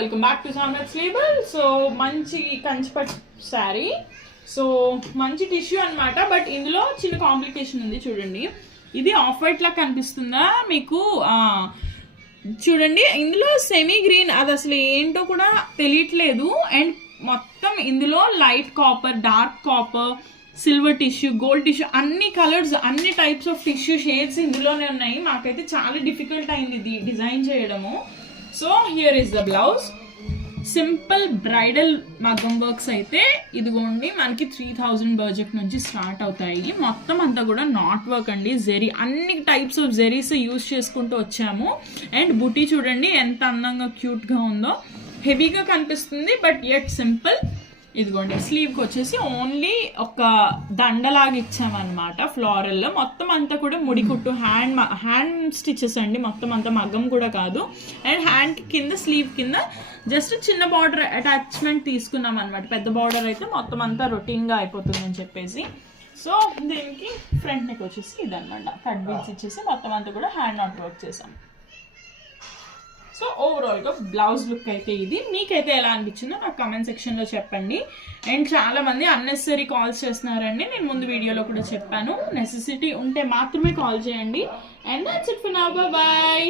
Welcome back to Samrat label. So మంచి కంచిపట్ sari, so మంచి tissue అన్నమాట. బట్ ఇందులో చిన్న కాంప్లికేషన్ ఉంది చూడండి. ఇది ఆఫ్ వైట్ లా కనిపిస్తుందా మీకు? చూడండి ఇందులో సెమీ గ్రీన్, అది అసలు ఏంటో కూడా తెలియట్లేదు. అండ్ మొత్తం ఇందులో light copper, dark copper, silver tissue, gold tissue, అన్ని కలర్స్, అన్ని టైప్స్ ఆఫ్ టిష్యూ షేడ్స్ ఇందులోనే ఉన్నాయి. మాకైతే చాలా డిఫికల్ట్ అయింది ఇది డిజైన్ చేయడము. So here is the blouse. Simple bridal మగ్గం వర్క్స్ అయితే ఇదిగోండి మనకి 3000 బడ్జెట్ నుంచి స్టార్ట్ అవుతాయి. మొత్తం అంతా కూడా నాట్ వర్క్ అండి, జెరీ, అన్ని టైప్స్ ఆఫ్ జెరీస్ యూజ్ చేసుకుంటూ వచ్చాము. అండ్ బుటీ చూడండి ఎంత అందంగా క్యూట్గా ఉందో, హెవీగా కనిపిస్తుంది బట్ యట్ సింపుల్. ఇదిగోండి స్లీవ్కి వచ్చేసి ఓన్లీ ఒక దండలాగా ఇచ్చామన్నమాట ఫ్లోరల్లో. మొత్తం అంతా కూడా ముడికుట్టు, హ్యాండ్ స్టిచెస్ అండి, మొత్తం అంతా మగ్గం కూడా కాదు. అండ్ హ్యాండ్ కింద, స్లీవ్ కింద జస్ట్ చిన్న బార్డర్ అటాచ్మెంట్ తీసుకున్నాం అనమాట. పెద్ద బార్డర్ అయితే మొత్తం అంతా రొటీన్గా అయిపోతుందని చెప్పేసి. సో దీనికి ఫ్రంట్ నెక్ వచ్చేసి ఇదనమాట, కట్ బీట్స్ ఇచ్చేసి మొత్తం అంతా కూడా హ్యాండ్ నాట్ వర్క్ చేసాం. సో ఓవరాల్గా బ్లౌజ్ లుక్ అయితే ఇది. మీకైతే ఎలా అనిపించిందో నాకు కామెంట్ సెక్షన్లో చెప్పండి. అండ్ చాలామంది అన్నెసరీ కాల్స్ చేస్తున్నారండి, నేను ముందు వీడియోలో కూడా చెప్పాను. నెసెసిటీ ఉంటే మాత్రమే కాల్ చేయండి. And that's it for now, by.